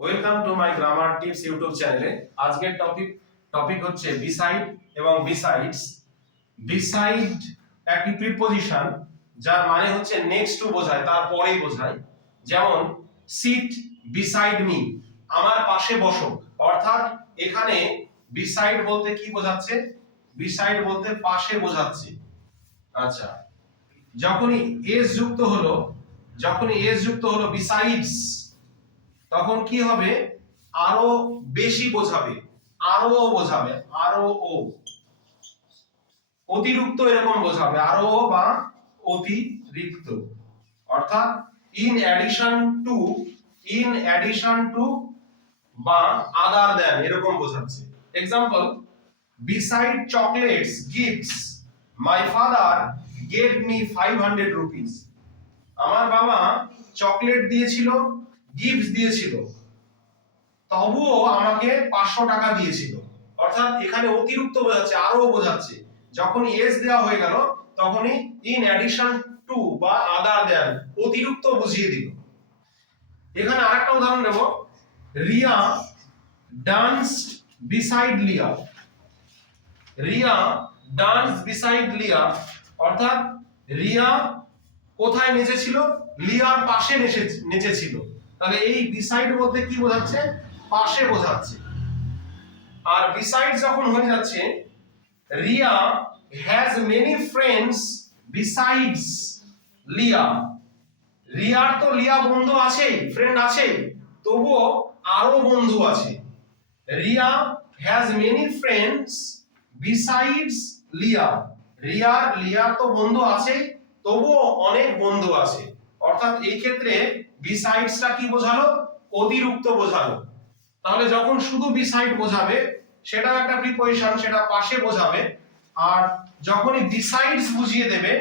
Welcome to my grammar tips YouTube চ্যানেলে আজকের topic topic হচ্ছে বিসাইড এবং বিসাইডস বিসাইড একটি প্রিপোজিশন যার মানে হচ্ছে নেক্সট টু বোঝায়, তারপরেই বোঝায়। যেমন সিট বিসাইড মি আমার পাশে বসো। অর্থাৎ, এখানে বিসাইড বলতে কি বোঝাচ্ছে? বিসাইড বলতে পাশে বোঝাচ্ছে। আচ্ছা যখনই এস যুক্ত হলো, যখনই এস যুক্ত হলো বিসাইডস তখন কি হবে? আরও বেশি বোঝাবে। আরও বোঝাবে। আরও ও। অতিরিক্ত এরকম বোঝাবে। আরও বা অতিরিক্ত। অর্থাৎ in addition to in addition to বা আদার দেন এরকম বোঝাচ্ছে। Example beside chocolates gifts my father gave me five hundred rupees আমার বাবা চকলেট দিয়েছিল গিফট দিয়েছিল। তবুও আমাকে পাঁচশো টাকা দিয়েছিল। অর্থাৎ এখানে অতিরিক্ত বোঝাচ্ছে, আরও বোঝাচ্ছে। যখন এস দেওয়া হয়ে গেল, তখনই ইন অ্যাডিশন টু বা আদার দেন অতিরিক্ত বুঝিয়ে দিল। এখানে আরেকটা উদাহরণ নেব। রিয়া ডান্স বিসাইড লিয়া রিয়া ডান্স বিসাইড লিয়া অর্থাৎ রিয়া কোথায় নেচেছিল? লিয়ার পাশে নেচে- নেচেছিল। তাহলে এই বিসাইড বলতে কি বোঝাচ্ছে? পাশে বোঝাচ্ছে। আর বিসাইড যখন হয়ে যাচ্ছে, Riya has many friends besides Liya. রিয়ার তো লিয়া বন্ধু আছেই ফ্রেন্ড আছে, তবুও আরও বন্ধু আছে। Riya has many friends besides Liya. রিয়ার, লিয়ার তো বন্ধু আছেই তবুও অনেক বন্ধু আছে। অর্থাৎ এই ক্ষেত্রে বিসাইডসটা কি বোঝালো? অতিরিক্ত বোঝালো। তাহলে যখন শুধু বিসাইড বোঝাবে সেটা একটা প্রিপজিশন সেটা পাশে বোঝাবে। আর যখনই বিসাইডস বুঝিয়ে দেবে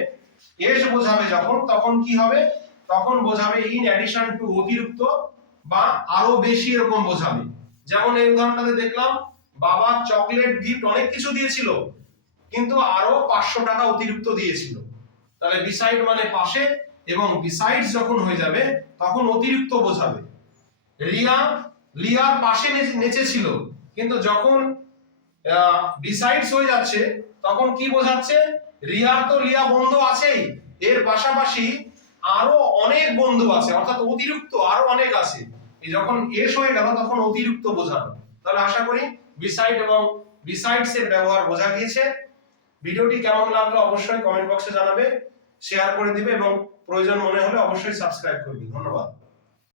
এস বোঝাবে যখন, তখন কি হবে? তখন বোঝাবে ইন অ্যাডিশন টু অতিরিক্ত বা আরও বেশি এরকম বোঝাবে। যেমন এই উদাহরণটাতে দেখলাম, বাবা চকলেট গিফট অনেক কিছু দিয়েছিল, কিন্তু আরও পাঁচশো টাকা অতিরিক্ত দিয়েছিল। তাহলে বিসাইড মানে পাশে এবং বিসাইডস যখন হয়ে যাবে, তখন অতিরিক্ত বোঝাবে। রিয়া লিয়ার পাশে নেচে- নেচেছিল। কিন্তু যখন বিসাইডস হয়ে যাচ্ছে, তখন কি বোঝাচ্ছে? রিয়ার তো লিয়া বন্ধু আছেই। এর পাশাপাশি আরও অনেক বন্ধু আছে, অর্থাৎ অতিরিক্ত আরও অনেক আছে। যখন এস হয়ে গেল, তখন অতিরিক্ত বোঝানো। তাহলে আশা করি বিসাইড এবং বিসাইডস এর ব্যবহার বোঝা গিয়েছে। ভিডিওটি কেমন লাগল অবশ্যই কমেন্ট বক্সে জানাবে শেয়ার করে দিবে এবং প্রয়োজন মনে হলে অবশ্যই সাবস্ক্রাইব করবি ধন্যবাদ।